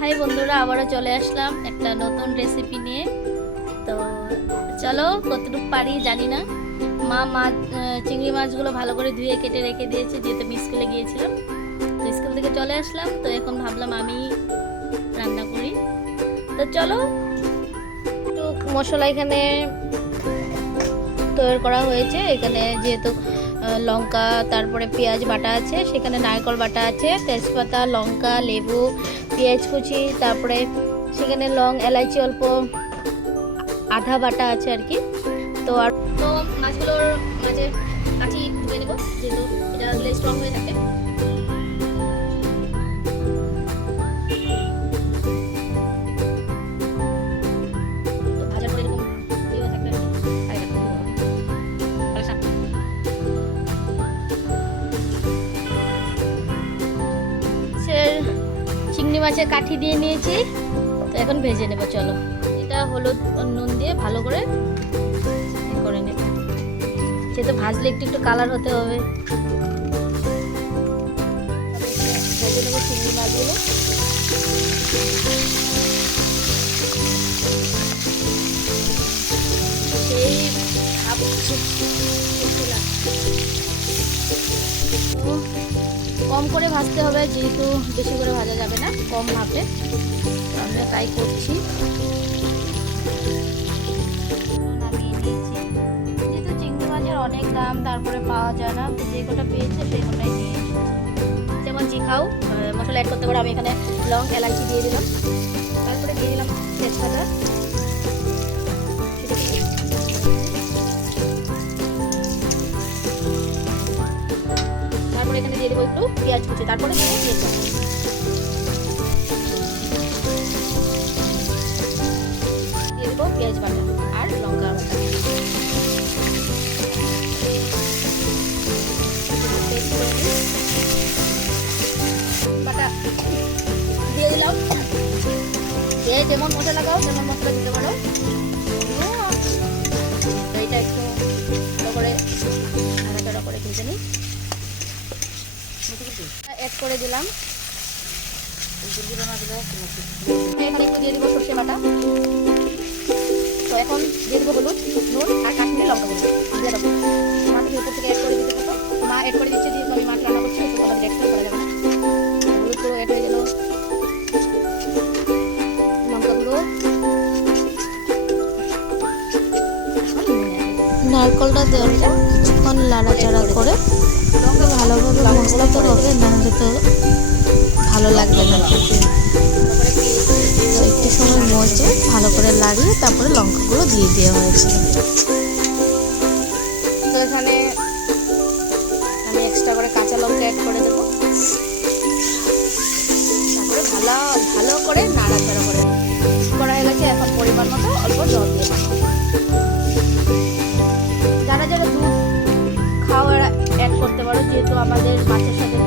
High বন্ধুরা, আবারও চলে আসলাম একটা নতুন রেসিপি নিয়ে। তো চলো, কতটুকু পারি জানি না। মা মাছ চিংড়ি মাছগুলো ভালো করে ধুয়ে কেটে রেখে দিয়েছে, যেহেতু আমি স্কুলে গিয়েছিলাম। তো স্কুল থেকে চলে আসলাম, তো এখন ভাবলাম আমি রান্না করি। তো চলো একটু মশলা এখানে তৈরি করা হয়েছে। এখানে যেহেতু লঙ্কা, তারপরে পেঁয়াজ বাটা আছে, সেখানে নারকেল বাটা আছে, তেজপাতা, লঙ্কা, লেবু পেঁয়াজ কুচি, তারপরে সেখানে লং এলাচি অল্প আধা বাটা আছে আর কি। তো আর তো মাছগুলোর মাঝে কাঠি ধুয়ে নেব, যেহেতু এটা স্ট্রং হয়ে থাকে। মাছের কাঠি দিয়ে নিয়েছি। তো এখন ভেজে নেব, চলো। এটা হলুদ নুন দিয়ে ভালো করে করে নেব। যেহেতু ভাজলে একটু একটু কালার হতে হবে। ভেজে নেব চিংড়ি মাছগুলো। সেই ভাবছি। কম করে ভাজতে হবে, যেহেতু বেশি করে ভাজা যাবে না, কম ভাবে আমরা তাই করছি। যেহেতু চিংড়ি মাছের অনেক দাম, তারপরে পাওয়া যায় না যে কটা পেয়েছে সেই কটাই নিয়ে যেমন জিখাও মশলা অ্যাড করতে পারো। আমি এখানে লং এলাচি দিয়ে দিলাম। তারপরে দিয়ে দিলাম তেজপাতা। এখানে দিয়ে দেবো একটু পেঁয়াজ কুচি, তারপরে পেঁয়াজ বাটা। দিয়ে দেবো পেঁয়াজ বাটা আর লঙ্কা। বাটা দিয়ে দিলাম যে যেমন মশলা লাগাও, তেমন মশলা দিতে পারো করে দিলাম। এখানে একটু দিয়ে দিব সর্ষে বাটা। তো এখন দিয়ে দেবো হলুদ নুন আর কাশ্মীরি লঙ্কা গুঁড়ো। দিয়ে দেবো। মাকে উপর থেকে অ্যাড করে দিতে মা অ্যাড করে দিচ্ছে যেহেতু আমি মাছ রান্না করছি তো আমাদের অ্যাড করা যাবে না। হলুদ গুঁড়ো অ্যাড হয়ে গেল। লঙ্কা গুঁড়ো। নারকলটা দেওয়ার পর কিছুক্ষণ লাড়াচাড়া করে ভালোভাবে মশলাতে হবে নাহলে তো ভালো লাগবে না। তো একটু সময় মজে ভালো করে লাড়িয়ে তারপরে লঙ্কাগুলো দিয়ে দেওয়া হয়েছে। তো এখানে আমি এক্সট্রা করে কাঁচা লঙ্কা অ্যাড করে দেবো। তারপরে ভালো ভালো করে নাড়াচাড়া করে হয়ে গেছে এখন পরিমাণ মতো অল্প জল দিয়ে আমাদের মাছের সাথে